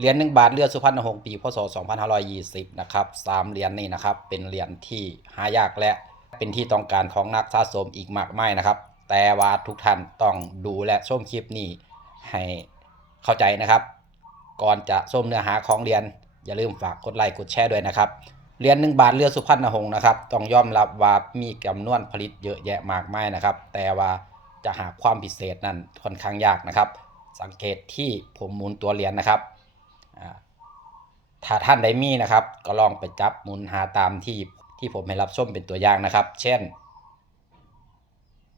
เหรียญหนึ่งบาทเลือดสุพรรณหงษ์ปีพศ 2520 นะครับสามเหรียญนี้นะครับ เป็นเหรียญที่หายากและเป็นที่ต้องการของนักสะสมอีกมากมายนะครับ แต่ว่าทุกท่านต้องดูและชมคลิปนี้ให้เข้าใจนะครับ ก่อนจะชมเนื้อหาของเหรียญอย่าลืมฝากกดไลค์กดแชร์ด้วยนะครับเหรียญหนึ่งบาทเลือดสุพรรณหงษ์นะครับต้องยอมรับว่ามีจำนวนผลิตเยอะแยะมากมายนะครับ แต่ว่าจะหาความพิเศษนั้นค่อนข้างยากนะครับ สังเกตที่ผมหมุนตัวเหรียญนะครับ ถ้าท่านใดมีนะครับ ก็ลองไปจับหมุนหาตามที่ที่ผมให้รับชมเป็นตัวอย่างนะครับ เช่น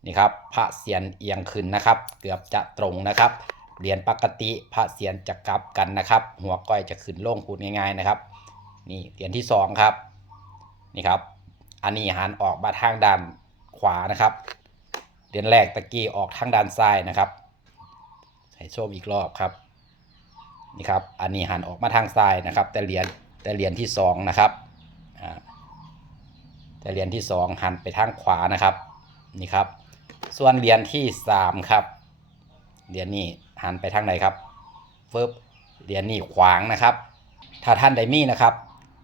นี่ครับพระเสียรเอียงขึ้นนะครับ เกือบจะตรงนะครับเหรียญปกติพระเสียรจะกลับกันนะครับ หัวก้อยจะขึ้นลงพูดง่ายๆนะครับ นี่เหรียญที่สองครับ นี่ครับ อันนี้หันออกมาทางด้านขวานะครับเหรียญแรกตะกี้ออกทางด้านซ้ายนะครับ ให้ชมอีกรอบครับ นี่ครับอันนี้หันออกมาทางซ้ายนะครับ แต่เหรียญแต่เหรียญที่สองนะครับอ่าแต่เหรียญที่สองหันไปทางขวานะครับนี่ครับ ส่วนเหรียญที่สามครับเหรียญนี้หันไปทางไหนครับเฟิบเหรียญนี้ขวางนะครับ ถ้าท่านใดมีนะครับ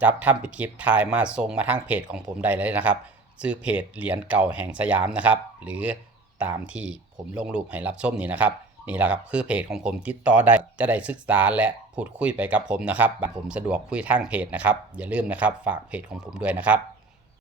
จับทำปิดคลิปถ่ายมาส่งมาทางเพจของผมได้เลยนะครับชื่อเพจเหรียญเก่าแห่งสยามนะครับ หรือตามที่ผมลงรูปให้รับชมนี่นะครับ นี่แหละครับคือเพจของผมติดต่อได้จะได้ศึกษาและพูดคุยไปกับผมนะครับผมสะดวกคุยทางเพจนะครับอย่าลืมนะครับฝากเพจของผมด้วยนะครับ